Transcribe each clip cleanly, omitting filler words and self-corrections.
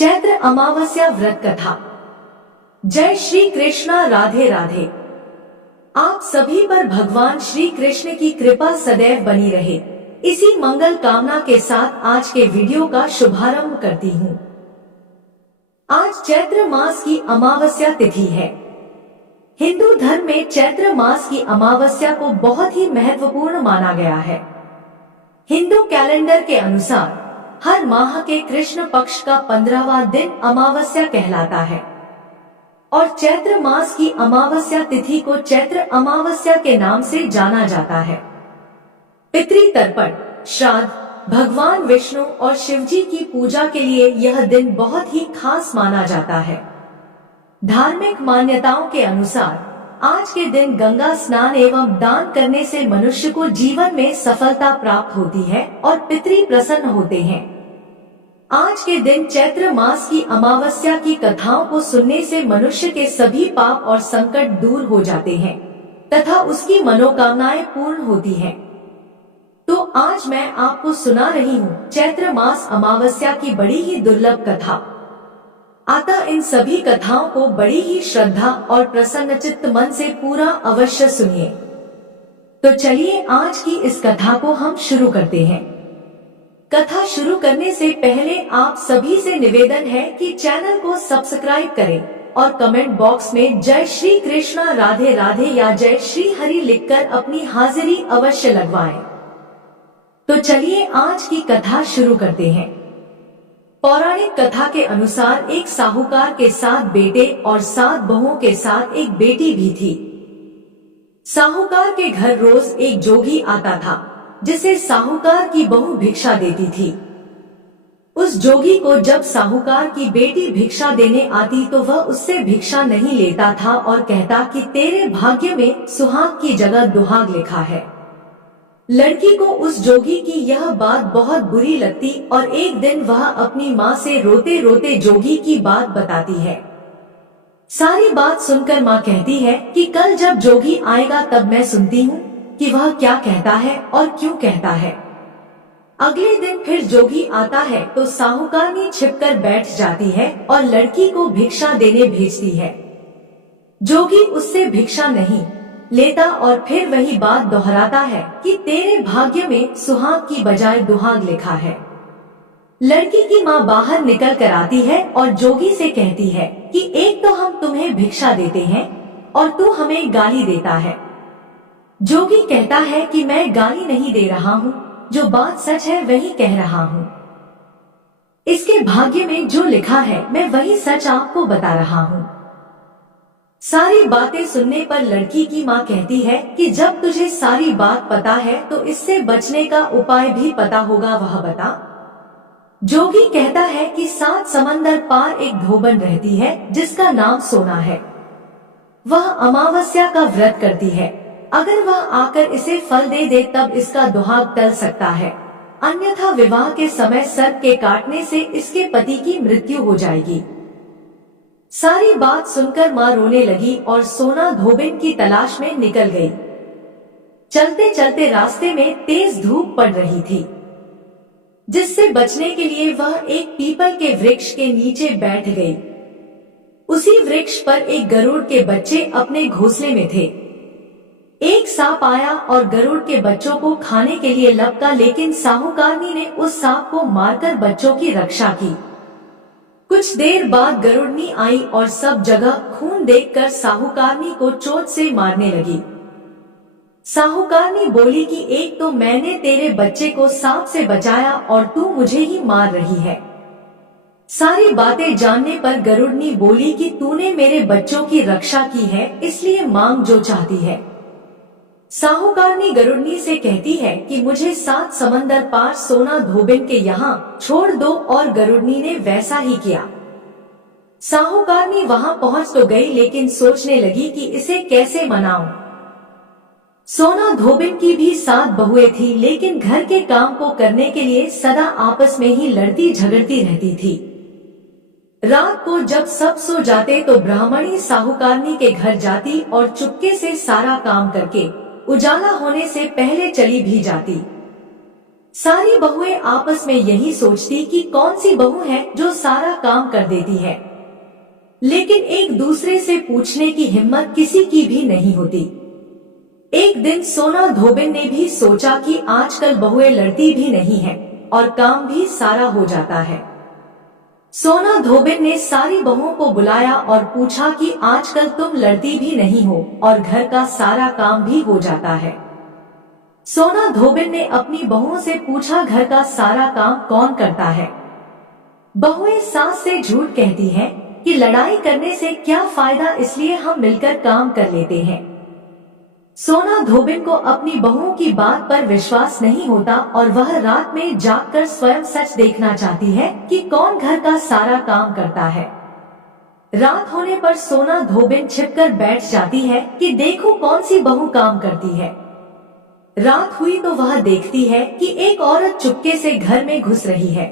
चैत्र अमावस्या व्रत कथा। जय श्री कृष्णा, राधे राधे। आप सभी पर भगवान श्री कृष्ण की कृपा सदैव बनी रहे, इसी मंगल कामना के साथ आज के वीडियो का शुभारंभ करती हूँ। आज चैत्र मास की अमावस्या तिथि है। हिंदू धर्म में चैत्र मास की अमावस्या को बहुत ही महत्वपूर्ण माना गया है। हिंदू कैलेंडर के अनुसार हर माह के कृष्ण पक्ष का 15वां दिन अमावस्या कहलाता है और चैत्र मास की अमावस्या तिथि को चैत्र अमावस्या के नाम से जाना जाता है। पितृ तर्पण, श्राद्ध, भगवान विष्णु और शिव जी की पूजा के लिए यह दिन बहुत ही खास माना जाता है। धार्मिक मान्यताओं के अनुसार आज के दिन गंगा स्नान एवं दान करने से मनुष्य को जीवन में सफलता प्राप्त होती है और पितृ प्रसन्न होते हैं। आज के दिन चैत्र मास की अमावस्या की कथाओं को सुनने से मनुष्य के सभी पाप और संकट दूर हो जाते हैं तथा उसकी मनोकामनाएं पूर्ण होती हैं। तो आज मैं आपको सुना रही हूँ चैत्र मास अमावस्या की बड़ी ही दुर्लभ कथा। अतः इन सभी कथाओं को बड़ी ही श्रद्धा और प्रसन्नचित्त मन से पूरा अवश्य सुनिए। तो चलिए आज की इस कथा को हम शुरू करते हैं। कथा शुरू करने से पहले आप सभी से निवेदन है कि चैनल को सब्सक्राइब करें और कमेंट बॉक्स में जय श्री कृष्णा, राधे राधे या जय श्री हरि लिखकर अपनी हाजिरी अवश्य लगवाएं। तो चलिए आज की कथा शुरू करते हैं। पौराणिक कथा के अनुसार एक साहूकार के 7 बेटे और 7 बहुओं के साथ एक बेटी भी थी। साहूकार के घर रोज एक जोगी आता था जिसे साहूकार की बहू भिक्षा देती थी। उस जोगी को जब साहूकार की बेटी भिक्षा देने आती तो वह उससे भिक्षा नहीं लेता था और कहता कि तेरे भाग्य में सुहाग की जगह दुहाग लिखा है। लड़की को उस जोगी की यह बात बहुत बुरी लगती और एक दिन वह अपनी माँ से रोते रोते जोगी की बात बताती है। सारी बात सुनकर माँ कहती है कि कल जब जोगी आएगा तब मैं सुनती हूँ कि वह क्या कहता है और क्यों कहता है। अगले दिन फिर जोगी आता है तो साहूकारनी छिपकर बैठ जाती है और लड़की को भिक्षा देने भेजती है। जोगी उससे भिक्षा नहीं लेता और फिर वही बात दोहराता है कि तेरे भाग्य में सुहाग की बजाय दुहाग लिखा है। लड़की की माँ बाहर निकल कर आती है और जोगी से कहती है कि एक तो हम तुम्हें भिक्षा देते हैं और तू हमें गाली देता है। जोगी कहता है कि मैं गाली नहीं दे रहा हूँ, जो बात सच है वही कह रहा हूँ। इसके भाग्य में जो लिखा है मैं वही सच आपको बता रहा हूँ। सारी बातें सुनने पर लड़की की माँ कहती है कि जब तुझे सारी बात पता है तो इससे बचने का उपाय भी पता होगा, वह बता। जोगी कहता है कि 7 समंदर पार एक धोबन रहती है जिसका नाम सोना है। वह अमावस्या का व्रत करती है। अगर वह आकर इसे फल दे दे तब इसका दुहाग टल सकता है, अन्यथा विवाह के समय सर्प के काटने से इसके पति की मृत्यु हो जाएगी। सारी बात सुनकर माँ रोने लगी और सोना धोबिन की तलाश में निकल गई। चलते चलते रास्ते में तेज धूप पड़ रही थी, जिससे बचने के लिए वह एक पीपल के वृक्ष के नीचे बैठ गई। उसी वृक्ष पर एक गरुड़ के बच्चे अपने घोंसले में थे। एक सांप आया और गरुड़ के बच्चों को खाने के लिए लपका, लेकिन साहूकारनी ने उस सांप को मारकर बच्चों की रक्षा की। कुछ देर बाद गरुड़नी आई और सब जगह खून देखकर साहूकारनी को चोट से मारने लगी। साहूकारनी बोली कि एक तो मैंने तेरे बच्चे को सांप से बचाया और तू मुझे ही मार रही है। सारी बातें जानने पर गरुड़नी बोली कि तूने मेरे बच्चों की रक्षा की है, इसलिए मांग जो चाहती है। साहूकारनी गरुड़नी से कहती है कि मुझे 7 समंदर पार सोना धोबिन के यहाँ छोड़ दो, और गरुड़नी ने वैसा ही किया। साहूकारनी वहाँ पहुँच तो गई, लेकिन सोचने लगी कि इसे कैसे मनाऊं। सोना धोबिन की भी 7 बहुएं थी, लेकिन घर के काम को करने के लिए सदा आपस में ही लड़ती झगड़ती रहती थी। रात को जब सब सो जाते तो ब्राह्मणी साहूकारनी के घर जाती और चुपके से सारा काम करके उजाला होने से पहले चली भी जाती। सारी बहुएं आपस में यही सोचती कि कौन सी बहू है जो सारा काम कर देती है, लेकिन एक दूसरे से पूछने की हिम्मत किसी की भी नहीं होती। एक दिन सोना धोबिन ने भी सोचा कि आजकल बहुएं लड़ती भी नहीं है और काम भी सारा हो जाता है। सोना धोबिन ने सारी बहुओं को बुलाया और पूछा कि आजकल तुम लड़ती भी नहीं हो और घर का सारा काम भी हो जाता है। सोना धोबिन ने अपनी बहुओं से पूछा, घर का सारा काम कौन करता है? बहुएं सास से झूठ कहती हैं कि लड़ाई करने से क्या फायदा, इसलिए हम मिलकर काम कर लेते हैं। सोना धोबिन को अपनी बहुओं की बात पर विश्वास नहीं होता और वह रात में जागकर स्वयं सच देखना चाहती है कि कौन घर का सारा काम करता है। रात होने पर सोना धोबिन छिपकर बैठ जाती है कि देखो कौन सी बहू काम करती है। रात हुई तो वह देखती है कि एक औरत चुपके से घर में घुस रही है।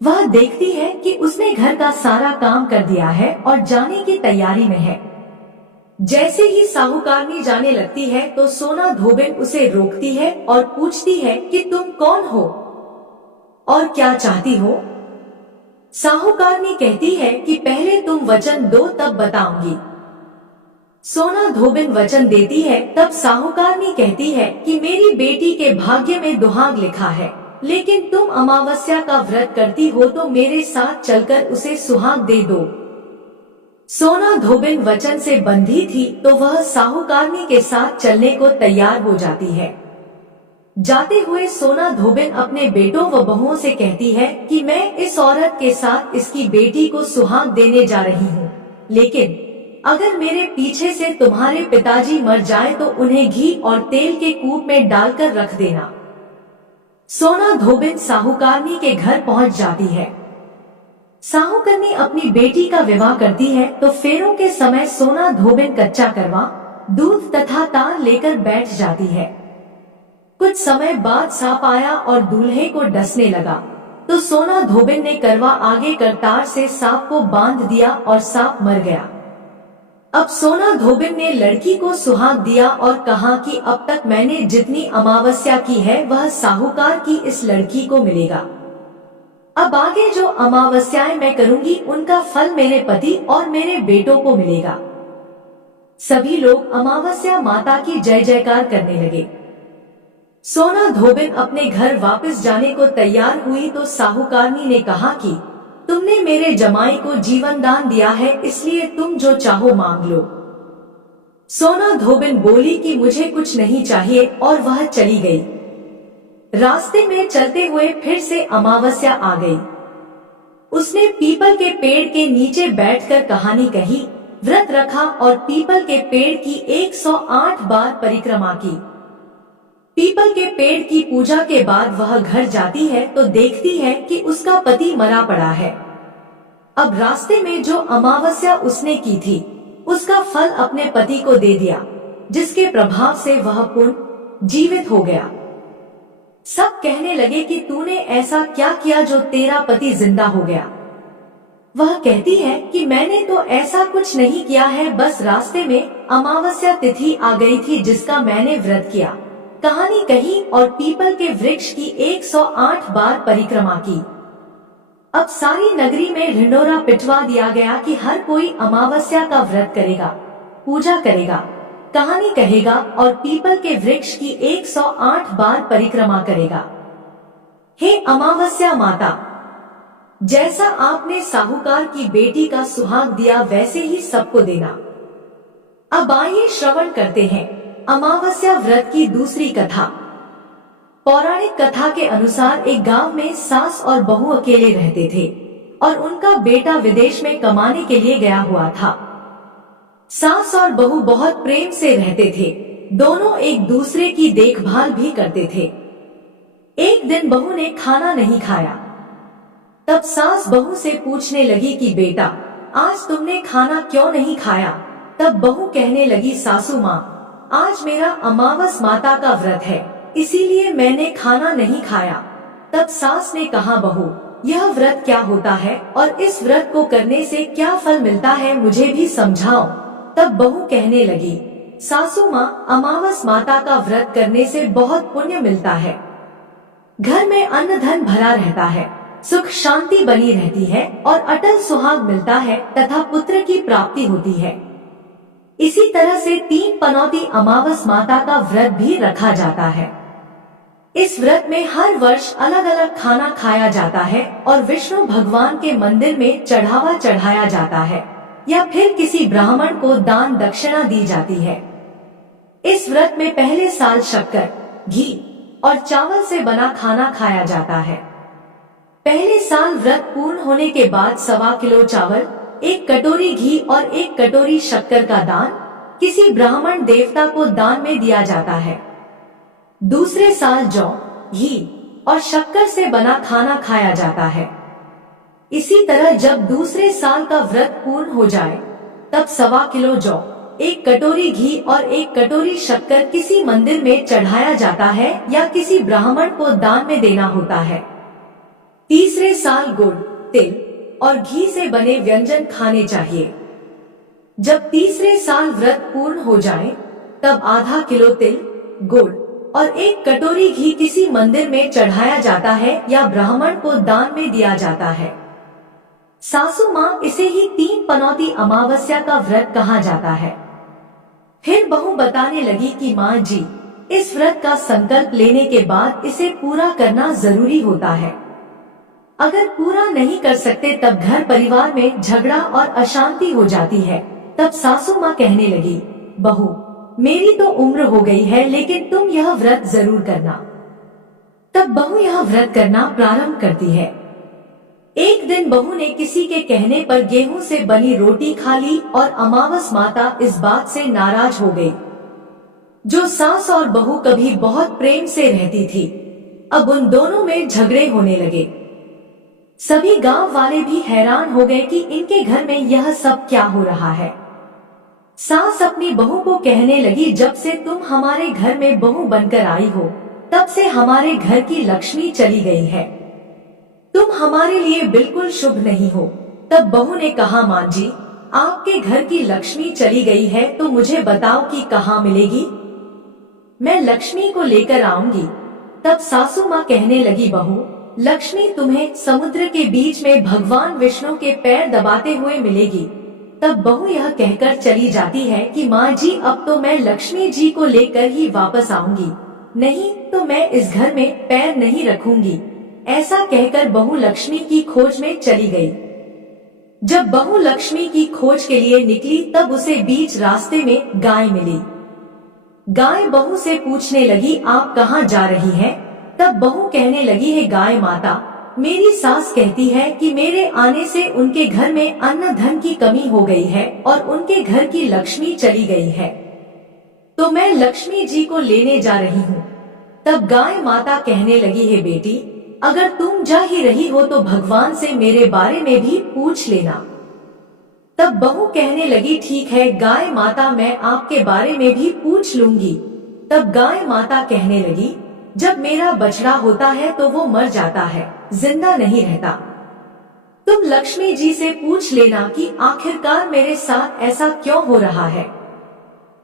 वह देखती है कि उसने घर का सारा काम कर दिया है और जाने की तैयारी में है। जैसे ही साहूकारनी जाने लगती है तो सोना धोबिन उसे रोकती है और पूछती है कि तुम कौन हो और क्या चाहती हो? साहूकारनी कहती है कि पहले तुम वचन दो तब बताऊंगी। सोना धोबिन वचन देती है। तब साहूकारनी कहती है कि मेरी बेटी के भाग्य में दुहाग लिखा है, लेकिन तुम अमावस्या का व्रत करती हो तो मेरे साथ चलकर उसे सुहाग दे दो। सोना धोबिन वचन से बंधी थी तो वह साहूकारनी के साथ चलने को तैयार हो जाती है। जाते हुए सोना धोबिन अपने बेटों व बहुओं से कहती है कि मैं इस औरत के साथ इसकी बेटी को सुहाग देने जा रही हूँ, लेकिन अगर मेरे पीछे से तुम्हारे पिताजी मर जाए तो उन्हें घी और तेल के कूप में डालकर रख देना। सोना धोबिन साहूकारनी के घर पहुँच जाती है। साहूकारनी अपनी बेटी का विवाह करती है तो फेरों के समय सोना धोबिन कच्चा करवा, दूध तथा तार लेकर बैठ जाती है। कुछ समय बाद सांप आया और दूल्हे को डसने लगा तो सोना धोबिन ने करवा आगे कर तार से सांप को बांध दिया और सांप मर गया। अब सोना धोबिन ने लड़की को सुहाग दिया और कहा कि अब तक मैंने जितनी अमावस्या की है वह साहूकार की इस लड़की को मिलेगा। अब आगे जो अमावस्याएं मैं करूंगी उनका फल मेरे पति और मेरे बेटों को मिलेगा। सभी लोग अमावस्या माता की जय जयकार करने लगे। सोना धोबिन अपने घर वापस जाने को तैयार हुई तो साहूकारनी ने कहा कि तुमने मेरे जमाई को जीवन दान दिया है, इसलिए तुम जो चाहो मांग लो। सोना धोबिन बोली कि मुझे कुछ नहीं चाहिए और वह चली गई। रास्ते में चलते हुए फिर से अमावस्या आ गई। उसने पीपल के पेड़ के नीचे बैठकर कहानी कही, व्रत रखा और पीपल के पेड़ की 108 बार परिक्रमा की। पीपल के पेड़ की पूजा के बाद वह घर जाती है तो देखती है कि उसका पति मरा पड़ा है। अब रास्ते में जो अमावस्या उसने की थी उसका फल अपने पति को दे दिया, जिसके प्रभाव से वह पुनः जीवित हो गया। सब कहने लगे कि तूने ऐसा क्या किया जो तेरा पति जिंदा हो गया। वह कहती है कि मैंने तो ऐसा कुछ नहीं किया है, बस रास्ते में अमावस्या तिथि आ गई थी जिसका मैंने व्रत किया, कहानी कही और पीपल के वृक्ष की 108 बार परिक्रमा की। अब सारी नगरी में ढिंडोरा पिटवा दिया गया कि हर कोई अमावस्या का व्रत करेगा, पूजा करेगा, कहानी कहेगा और पीपल के वृक्ष की 108 बार परिक्रमा करेगा। हे अमावस्या माता, जैसा आपने साहूकार की बेटी का सुहाग दिया वैसे ही सबको देना। अब आइए श्रवण करते हैं अमावस्या व्रत की दूसरी कथा। पौराणिक कथा के अनुसार एक गांव में सास और बहू अकेले रहते थे और उनका बेटा विदेश में कमाने के लिए गया हुआ था। सास और बहू बहुत प्रेम से रहते थे, दोनों एक दूसरे की देखभाल भी करते थे। एक दिन बहू ने खाना नहीं खाया। तब सास बहू से पूछने लगी कि बेटा, आज तुमने खाना क्यों नहीं खाया? तब बहू कहने लगी, सासू माँ, आज मेरा अमावस माता का व्रत है, इसीलिए मैंने खाना नहीं खाया। तब सास ने कहा, बहू, यह व्रत क्या होता है और इस व्रत को करने से क्या फल मिलता है, मुझे भी समझाओ। तब बहू कहने लगी, सासू माँ, अमावस माता का व्रत करने से बहुत पुण्य मिलता है। घर में अन्न धन भरा रहता है, सुख शांति बनी रहती है और अटल सुहाग मिलता है तथा पुत्र की प्राप्ति होती है। इसी तरह से 3 पनौती अमावस माता का व्रत भी रखा जाता है। इस व्रत में हर वर्ष अलग अलग खाना खाया जाता है और विष्णु भगवान के मंदिर में चढ़ावा चढ़ाया जाता है या फिर किसी ब्राह्मण को दान दक्षिणा दी जाती है। इस व्रत में पहले साल शक्कर, घी और चावल से बना खाना खाया जाता है। पहले साल व्रत पूर्ण होने के बाद 1.25 किलो चावल, 1 कटोरी घी और 1 कटोरी शक्कर का दान किसी ब्राह्मण देवता को दान में दिया जाता है। दूसरे साल जौ, घी और शक्कर से बना खाना खाया जाता है। इसी तरह जब दूसरे साल का व्रत पूर्ण हो जाए तब 1.25 किलो जौ, 1 कटोरी घी और 1 कटोरी शक्कर किसी मंदिर में चढ़ाया जाता है या किसी ब्राह्मण को दान में देना होता है। तीसरे साल गुड़, तिल और घी से बने व्यंजन खाने चाहिए। जब तीसरे साल व्रत पूर्ण हो जाए तब आधा किलो तिल, गुड़ और 1 कटोरी घी किसी मंदिर में चढ़ाया जाता है या ब्राह्मण को दान में दिया जाता है। सासू माँ इसे ही 3 पनौती अमावस्या का व्रत कहा जाता है। फिर बहू बताने लगी कि माँ जी, इस व्रत का संकल्प लेने के बाद इसे पूरा करना जरूरी होता है। अगर पूरा नहीं कर सकते तब घर परिवार में झगड़ा और अशांति हो जाती है। तब सासू माँ कहने लगी, बहू मेरी तो उम्र हो गई है लेकिन तुम यह व्रत जरूर करना। तब बहू यह व्रत करना प्रारंभ करती है। एक दिन बहू ने किसी के कहने पर गेहूं से बनी रोटी खा ली और अमावस माता इस बात से नाराज हो गई। जो सास और बहू कभी बहुत प्रेम से रहती थी, अब उन दोनों में झगड़े होने लगे। सभी गांव वाले भी हैरान हो गए कि इनके घर में यह सब क्या हो रहा है। सास अपनी बहू को कहने लगी, जब से तुम हमारे घर में बहू बनकर आई हो तब से हमारे घर की लक्ष्मी चली गई है। तुम हमारे लिए बिल्कुल शुभ नहीं हो। तब बहू ने कहा, माँ जी आपके घर की लक्ष्मी चली गई है तो मुझे बताओ कि कहाँ मिलेगी, मैं लक्ष्मी को लेकर आऊंगी। तब सासू माँ कहने लगी, बहू लक्ष्मी तुम्हें समुद्र के बीच में भगवान विष्णु के पैर दबाते हुए मिलेगी। तब बहू यह कहकर चली जाती है कि माँ जी अब तो मैं लक्ष्मी जी को लेकर ही वापस आऊंगी, नहीं तो मैं इस घर में पैर नहीं रखूंगी। ऐसा कहकर बहू लक्ष्मी की खोज में चली गई। जब बहू लक्ष्मी की खोज के लिए निकली तब उसे बीच रास्ते में गाय मिली। गाय बहू से पूछने लगी, आप कहाँ जा रही हैं? तब बहू कहने लगी, है गाय माता, मेरी सास कहती है कि मेरे आने से उनके घर में अन्न धन की कमी हो गई है और उनके घर की लक्ष्मी चली गई है, तो मैं लक्ष्मी जी को लेने जा रही हूँ। तब गाय माता कहने लगी, है बेटी अगर तुम जा ही रही हो तो भगवान से मेरे बारे में भी पूछ लेना। तब बहू कहने लगी, ठीक है गाय माता, मैं आपके बारे में भी पूछ लूंगी। तब गाय माता कहने लगी, जब मेरा बछड़ा होता है तो वो मर जाता है, जिंदा नहीं रहता। तुम लक्ष्मी जी से पूछ लेना कि आखिरकार मेरे साथ ऐसा क्यों हो रहा है,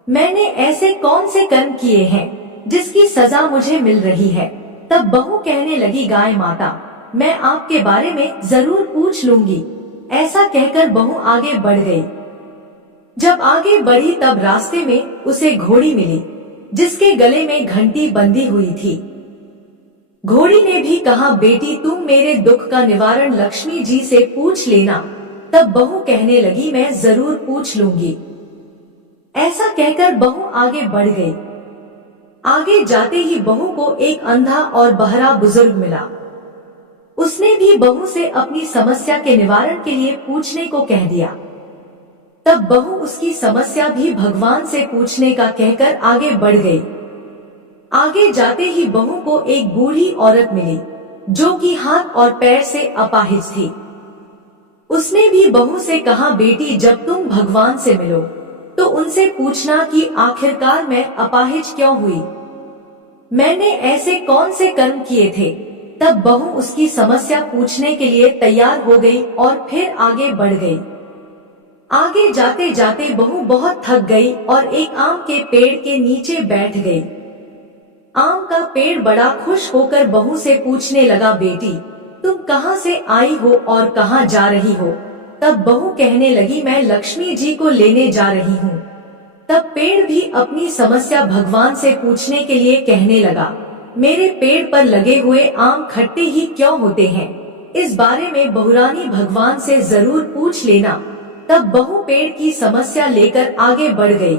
मैंने ऐसे कौन से कर्म किए हैं जिसकी सजा मुझे मिल रही है। तब बहू कहने लगी, गाय माता, मैं आपके बारे में जरूर पूछ लूंगी। ऐसा कहकर बहू आगे बढ़ गई। जब आगे बढ़ी तब रास्ते में उसे घोड़ी मिली जिसके गले में घंटी बंधी हुई थी। घोड़ी ने भी कहा, बेटी तुम मेरे दुख का निवारण लक्ष्मी जी से पूछ लेना। तब बहू कहने लगी, मैं जरूर पूछ लूंगी। ऐसा कहकर बहू आगे बढ़ गई। आगे जाते ही बहू को एक अंधा और बहरा बुजुर्ग मिला। उसने भी बहू से अपनी समस्या के निवारण के लिए पूछने को कह दिया। तब बहू उसकी समस्या भी भगवान से पूछने का कहकर आगे बढ़ गई। आगे जाते ही बहू को एक बूढ़ी औरत मिली जो कि हाथ और पैर से अपाहिज थी। उसने भी बहू से कहा, बेटी जब तुम भगवान से मिलो तो उनसे पूछना कि आखिरकार मैं अपाहिज क्यों हुई, मैंने ऐसे कौन से कर्म किए थे। तब बहू उसकी समस्या पूछने के लिए तैयार हो गई और फिर आगे बढ़ गई। आगे जाते जाते बहू बहुत थक गई और एक आम के पेड़ के नीचे बैठ गई। आम का पेड़ बड़ा खुश होकर बहू से पूछने लगा, बेटी तुम कहाँ से आई हो और कहाँ जा रही हो? तब बहू कहने लगी, मैं लक्ष्मी जी को लेने जा रही हूँ। तब पेड़ भी अपनी समस्या भगवान से पूछने के लिए कहने लगा, मेरे पेड़ पर लगे हुए आम खट्टे ही क्यों होते हैं? इस बारे में बहुरानी भगवान से जरूर पूछ लेना। तब बहू पेड़ की समस्या लेकर आगे बढ़ गई।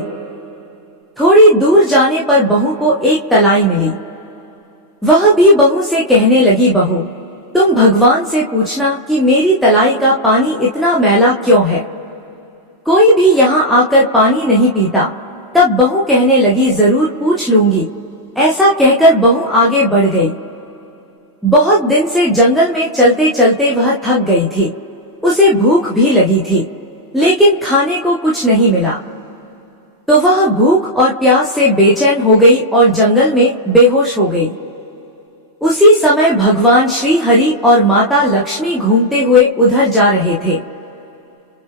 थोड़ी दूर जाने पर बहू को एक तलाई मिली। वह भी बहू से कहने लगी, बहू तुम भगवान से पूछना कि मेरी तलाई का पानी इतना मैला क्यों है? कोई भी यहाँ आकर पानी नहीं पीता। तब बहू कहने लगी, जरूर पूछ लूंगी। ऐसा कहकर बहू आगे बढ़ गई। बहुत दिन से जंगल में चलते चलते वह थक गई थी। उसे भूख भी लगी थी, लेकिन खाने को कुछ नहीं मिला। तो वह भूख और प्यास से बेचैन हो गई और जंगल में बेहोश हो गई। उसी समय भगवान श्री हरि और माता लक्ष्मी घूमते हुए उधर जा रहे थे।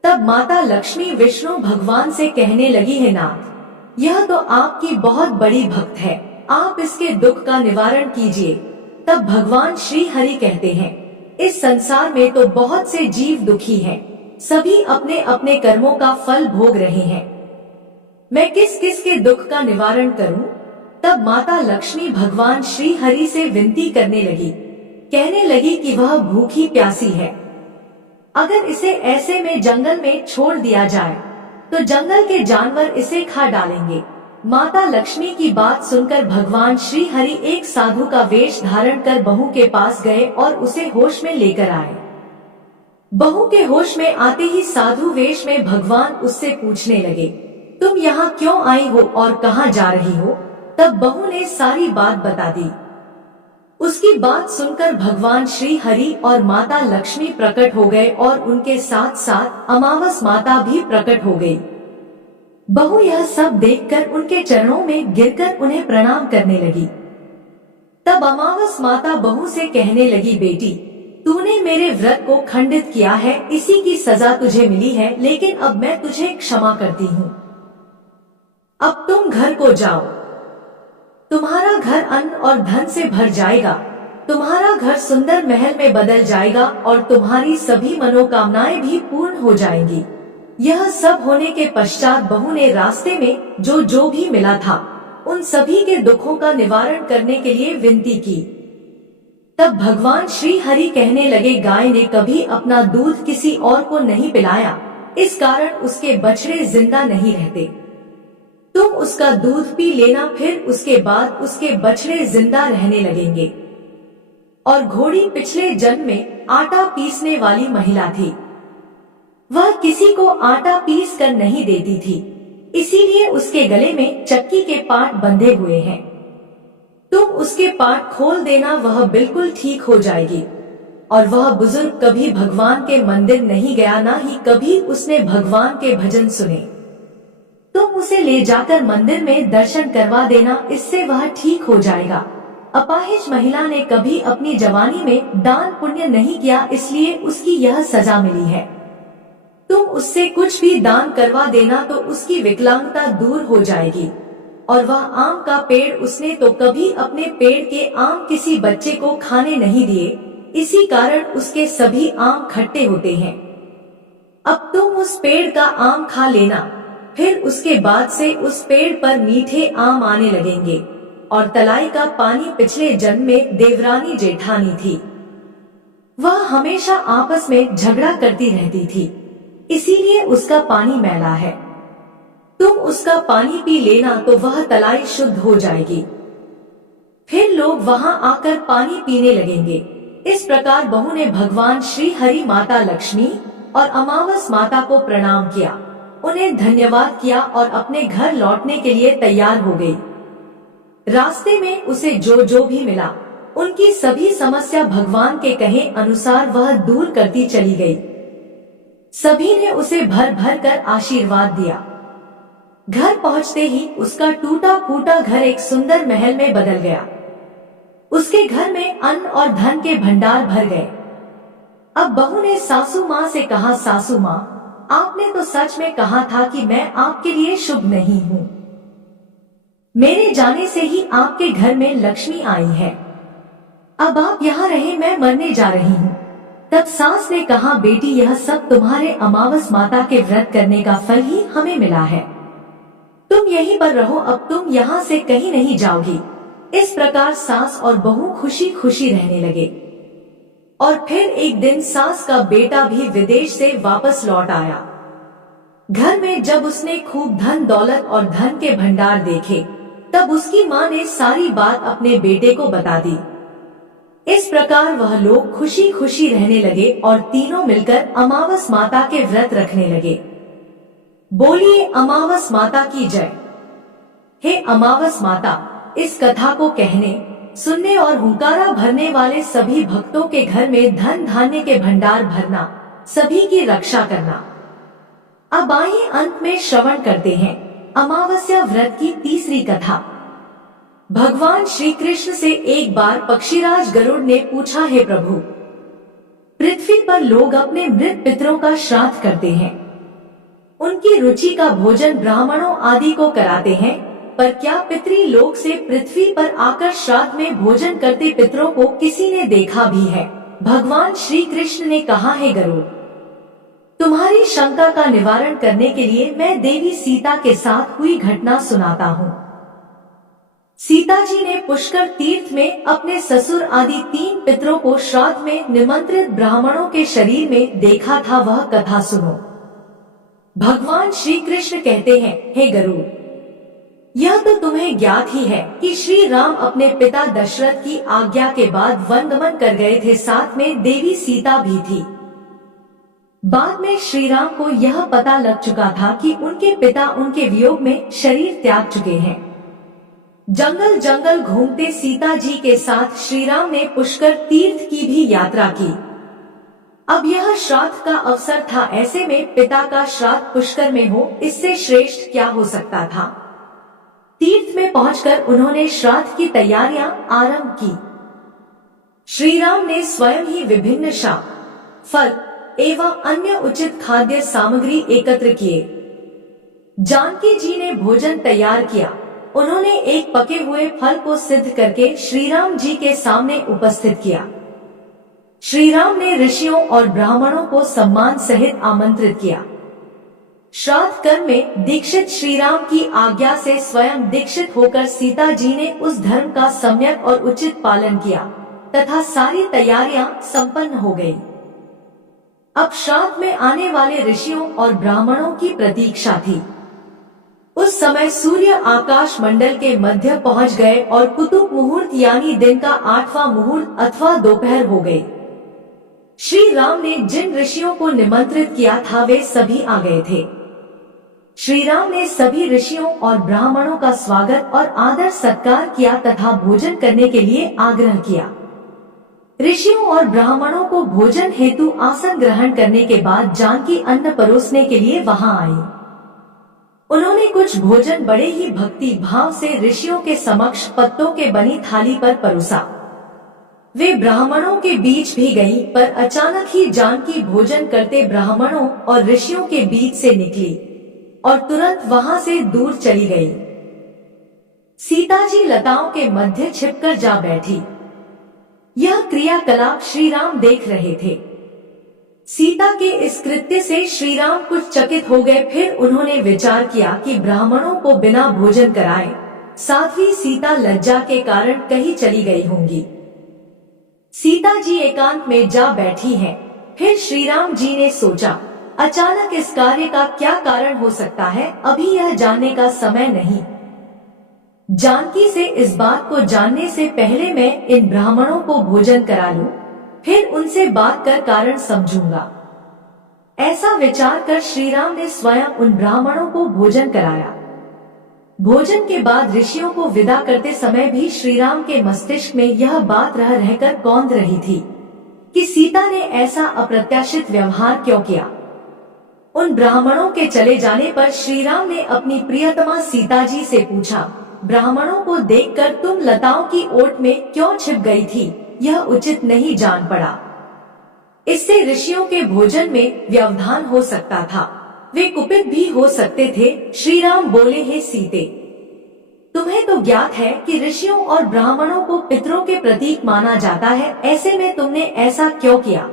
तब माता लक्ष्मी विष्णु भगवान से कहने लगी, है नाथ, यह तो आपकी बहुत बड़ी भक्त है, आप इसके दुख का निवारण कीजिए। तब भगवान श्री हरि कहते हैं, इस संसार में तो बहुत से जीव दुखी हैं, सभी अपने अपने कर्मों का फल भोग रहे हैं। मैं किस किस के दुख का निवारण करूं? तब माता लक्ष्मी भगवान श्री हरि से विनती करने लगी, कहने लगी कि वह भूखी प्यासी है। अगर इसे ऐसे में जंगल में छोड़ दिया जाए तो जंगल के जानवर इसे खा डालेंगे। माता लक्ष्मी की बात सुनकर भगवान श्री हरि एक साधु का वेश धारण कर बहू के पास गए और उसे होश में लेकर आए। बहू के होश में आते ही साधु वेश में भगवान उससे पूछने लगे, तुम यहाँ क्यों आई हो और कहाँ जा रही हो? तब बहू ने सारी बात बता दी। उसकी बात सुनकर भगवान श्री हरि और माता लक्ष्मी प्रकट हो गए और उनके साथ साथ अमावस माता भी प्रकट हो गई। बहू यह सब देखकर उनके चरणों में गिरकर उन्हें प्रणाम करने लगी। तब अमावस माता बहू से कहने लगी, बेटी तूने मेरे व्रत को खंडित किया है, इसी की सजा तुझे मिली है, लेकिन अब मैं तुझे क्षमा करती हूँ। अब तुम घर को जाओ। तुम्हारा घर अन्न और धन से भर जाएगा, तुम्हारा घर सुंदर महल में बदल जाएगा और तुम्हारी सभी मनोकामनाएं भी पूर्ण हो जाएंगी। यह सब होने के पश्चात बहू ने रास्ते में जो जो भी मिला था उन सभी के दुखों का निवारण करने के लिए विनती की। तब भगवान श्री हरि कहने लगे, गाय ने कभी अपना दूध किसी और को नहीं पिलाया, इस कारण उसके बछड़े जिंदा नहीं रहते। तुम उसका दूध पी लेना, फिर उसके बाद उसके बछड़े जिंदा रहने लगेंगे। और घोड़ी पिछले जन्म में आटा पीसने वाली महिला थी। वह किसी को आटा पीस कर नहीं देती थी, इसीलिए उसके गले में चक्की के पाट बंधे हुए हैं। तुम उसके पाट खोल देना, वह बिल्कुल ठीक हो जाएगी। और वह बुजुर्ग कभी भगवान के मंदिर नहीं गया, ना ही कभी उसने भगवान के भजन सुने। तुम उसे ले जाकर मंदिर में दर्शन करवा देना, इससे वह ठीक हो जाएगा। अपाहिज महिला ने कभी अपनी जवानी में दान पुण्य नहीं किया, इसलिए उसकी यह सजा मिली है। तुम उससे कुछ भी दान करवा देना तो उसकी विकलांगता दूर हो जाएगी। और वह आम का पेड़, उसने तो कभी अपने पेड़ के आम किसी बच्चे को खाने नहीं दिए, इसी कारण उसके सभी आम खट्टे होते हैं। अब तुम उस पेड़ का आम खा लेना, फिर उसके बाद से उस पेड़ पर मीठे आम आने लगेंगे। और तलाई का पानी पिछले जन्म में देवरानी जेठानी थी। वह हमेशा आपस में झगड़ा करती रहती थी, इसीलिए उसका पानी मैला है। तुम उसका पानी पी लेना तो वह तलाई शुद्ध हो जाएगी। फिर लोग वहां आकर पानी पीने लगेंगे। इस प्रकार बहू ने भगवान श्री हरि, माता लक्ष्मी और अमावस माता को प्रणाम किया, उन्हें धन्यवाद किया और अपने घर लौटने के लिए तैयार हो गई। रास्ते में उसे जो जो भी मिला, उनकी सभी समस्या भगवान के कहे अनुसार वह दूर करती चली गई। सभी ने उसे भर भर कर आशीर्वाद दिया। घर पहुंचते ही उसका टूटा फूटा घर एक सुंदर महल में बदल गया। उसके घर में अन्न और धन के भंडार भर गए। अब बहू ने सासू माँ से कहा, सासू माँ, आपने तो सच में कहा था कि मैं आपके लिए शुभ नहीं हूँ। मेरे जाने से ही आपके घर में लक्ष्मी आई है। अब आप यहाँ रहे, मैं मरने जा रही हूँ। तब सास ने कहा, बेटी यह सब तुम्हारे अमावस माता के व्रत करने का फल ही हमें मिला है। तुम यहीं पर रहो, अब तुम यहाँ से कहीं नहीं जाओगी। इस प्रकार सास और बहू खुशी खुशी रहने लगे। और फिर एक दिन सास का बेटा भी विदेश से वापस लौट आया। घर में जब उसने खूब धन दौलत और धन के भंडार देखे, तब उसकी माँ ने सारी बात अपने बेटे को बता दी। इस प्रकार वह लोग खुशी खुशी रहने लगे और तीनों मिलकर अमावस माता के व्रत रखने लगे। बोलिए अमावस माता की जय। हे अमावस माता, इस कथा को कहने, सुनने और हुंकारा भरने वाले सभी भक्तों के घर में धन धान्य के भंडार भरना, सभी की रक्षा करना। अब आइए अंत में श्रवण करते हैं अमावस्या व्रत की तीसरी कथा। भगवान श्री कृष्ण से एक बार पक्षीराज गरुड़ ने पूछा, हे प्रभु, पृथ्वी पर लोग अपने मृत पितरों का श्राद्ध करते हैं। उनकी रुचि का भोजन ब्राह्मणों आदि को कराते हैं, पर क्या पितरी लोक से पृथ्वी पर आकर श्राद्ध में भोजन करते पितरों को किसी ने देखा भी है? भगवान श्री कृष्ण ने कहा, हे गरुड़, तुम्हारी शंका का निवारण करने के लिए मैं देवी सीता के साथ हुई घटना सुनाता हूँ। सीता जी ने पुष्कर तीर्थ में अपने ससुर आदि 3 पितरों को श्राद्ध में निमंत्रित ब्राह्मणों के शरीर में देखा था। वह कथा सुनो। भगवान श्री कृष्ण कहते हैं, हे गरुड़, यह तो तुम्हें ज्ञात ही है कि श्री राम अपने पिता दशरथ की आज्ञा के बाद वनगमन कर गए थे, साथ में देवी सीता भी थी। बाद में श्री राम को यह पता लग चुका था कि उनके पिता उनके वियोग में शरीर त्याग चुके हैं। जंगल जंगल घूमते सीता जी के साथ श्री राम ने पुष्कर तीर्थ की भी यात्रा की। अब यह श्राद्ध का अवसर था, ऐसे में पिता का श्राद्ध पुष्कर में हो, इससे श्रेष्ठ क्या हो सकता था। तीर्थ में पहुंचकर उन्होंने श्राद्ध की तैयारियां आरंभ की। श्री राम ने स्वयं ही विभिन्न शाक, फल एवं अन्य उचित खाद्य सामग्री एकत्र किए। जानकी जी ने भोजन तैयार किया। उन्होंने एक पके हुए फल को सिद्ध करके श्री राम जी के सामने उपस्थित किया। श्री राम ने ऋषियों और ब्राह्मणों को सम्मान सहित आमंत्रित किया। श्राद्ध कर्म में दीक्षित श्री राम की आज्ञा से स्वयं दीक्षित होकर सीता जी ने उस धर्म का सम्यक और उचित पालन किया तथा सारी तैयारियां संपन्न हो गयी। अब श्राद्ध में आने वाले ऋषियों और ब्राह्मणों की प्रतीक्षा थी। उस समय सूर्य आकाश मंडल के मध्य पहुंच गए और कुतुब मुहूर्त यानी दिन का 8वां मुहूर्त अथवा दोपहर हो गई। श्री राम ने जिन ऋषियों को निमंत्रित किया था वे सभी आ गए थे। श्री राम ने सभी ऋषियों और ब्राह्मणों का स्वागत और आदर सत्कार किया तथा भोजन करने के लिए आग्रह किया। ऋषियों और ब्राह्मणों को भोजन हेतु आसन ग्रहण करने के बाद जानकी अन्न परोसने के लिए वहां आई। उन्होंने कुछ भोजन बड़े ही भक्ति भाव से ऋषियों के समक्ष पत्तों के बनी थाली पर परोसा। वे ब्राह्मणों के बीच भी गईं, पर अचानक ही जानकी भोजन करते ब्राह्मणों और ऋषियों के बीच से निकली और तुरंत वहां से दूर चली गई। सीता जी लताओं के मध्य छिपकर जा बैठी। यह क्रियाकलाप श्री राम देख रहे थे। सीता के इस कृत्य से श्री राम कुछ चकित हो गए। फिर उन्होंने विचार किया कि ब्राह्मणों को बिना भोजन कराए साध्वी सीता लज्जा के कारण कहीं चली गई होंगी। सीता जी एकांत में जा बैठी हैं। फिर श्री राम जी ने सोचा, अचानक इस कार्य का क्या कारण हो सकता है, अभी यह जानने का समय नहीं। जानकी से इस बात को जानने से पहले मैं इन ब्राह्मणों को भोजन करा लूं, फिर उनसे बात कर कारण समझूंगा। ऐसा विचार कर श्री राम ने स्वयं उन ब्राह्मणों को भोजन कराया। भोजन के बाद ऋषियों को विदा करते समय भी श्री राम के मस्तिष्क में यह बात रह रहकर कौंध रही थी कि सीता ने ऐसा अप्रत्याशित व्यवहार क्यों किया। उन ब्राह्मणों के चले जाने पर श्री राम ने अपनी प्रियतमा सीता जी से पूछा, ब्राह्मणों को देखकर तुम लताओं की ओट में क्यों छिप गई थी, यह उचित नहीं जान पड़ा। इससे ऋषियों के भोजन में व्यवधान हो सकता था, वे कुपित भी हो सकते थे। श्री राम बोले, हे सीते, तुम्हें तो ज्ञात है कि ऋषियों और ब्राह्मणों को पितरों के प्रतीक माना जाता है, ऐसे में तुमने ऐसा क्यों किया?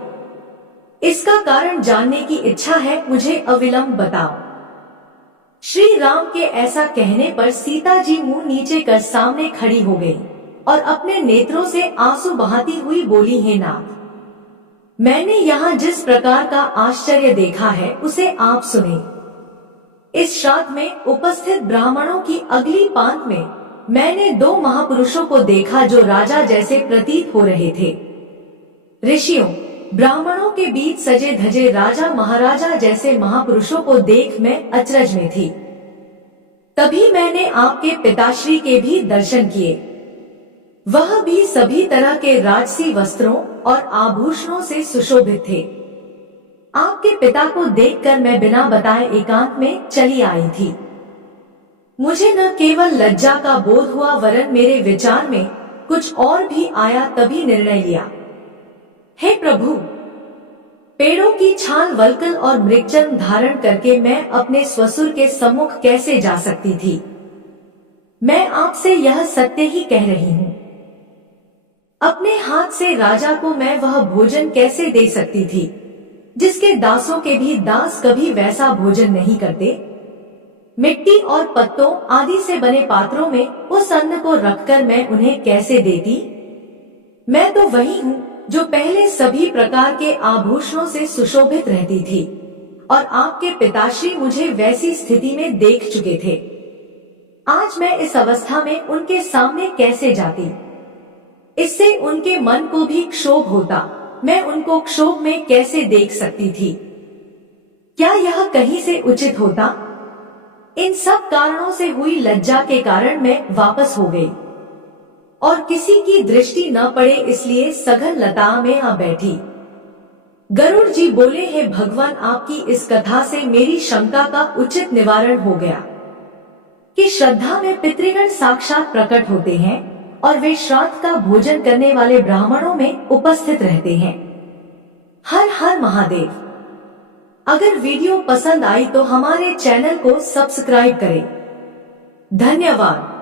इसका कारण जानने की इच्छा है, मुझे अविलंब बताओ। श्री राम के ऐसा कहने पर सीता जी मुंह नीचे कर सामने खड़ी हो गई और अपने नेत्रों से आंसू बहाती हुई बोली, हे नाथ, मैंने यहाँ जिस प्रकार का आश्चर्य देखा है उसे आप सुने। इस श्राद्ध में उपस्थित ब्राह्मणों की अगली पांत में मैंने दो महापुरुषों को देखा जो राजा जैसे प्रतीत हो रहे थे। ऋषियों ब्राह्मणों के बीच सजे धजे राजा महाराजा जैसे महापुरुषों को देख मैं अचरज में थी। तभी मैंने आपके पिताश्री के भी दर्शन किए, वह भी सभी तरह के राजसी वस्त्रों और आभूषणों से सुशोभित थे। आपके पिता को देखकर मैं बिना बताए एकांत में चली आई थी। मुझे न केवल लज्जा का बोध हुआ वरन मेरे विचार में कुछ और भी आया। तभी निर्णय लिया, हे प्रभु, पेड़ों की छाल वल्कल और मृगचर्म धारण करके मैं अपने ससुर के सम्मुख कैसे जा सकती थी? मैं आपसे यह सत्य ही कह रही हूँ। अपने हाथ से राजा को मैं वह भोजन कैसे दे सकती थी जिसके दासों के भी दास कभी वैसा भोजन नहीं करते? मिट्टी और पत्तों आदि से बने पात्रों में उस अन्न को रखकर मैं उन्हें कैसे देती? मैं तो वही हूँ जो पहले सभी प्रकार के आभूषणों से सुशोभित रहती थी और आपके पिताश्री मुझे वैसी स्थिति में देख चुके थे। आज मैं इस अवस्था में उनके सामने कैसे जाती? इससे उनके मन को भी क्षोभ होता। मैं उनको क्षोभ में कैसे देख सकती थी? क्या यह कहीं से उचित होता? इन सब कारणों से हुई लज्जा के कारण मैं वापस हो गई और किसी की दृष्टि न पड़े इसलिए सघन लता में आ बैठी। गरुड़ जी बोले, हे भगवान, आपकी इस कथा से मेरी शंका का उचित निवारण हो गया कि श्रद्धा में पितृगण साक्षात प्रकट होते हैं और वे श्राद्ध का भोजन करने वाले ब्राह्मणों में उपस्थित रहते हैं। हर हर महादेव। अगर वीडियो पसंद आई तो हमारे चैनल को सब्सक्राइब करें। धन्यवाद।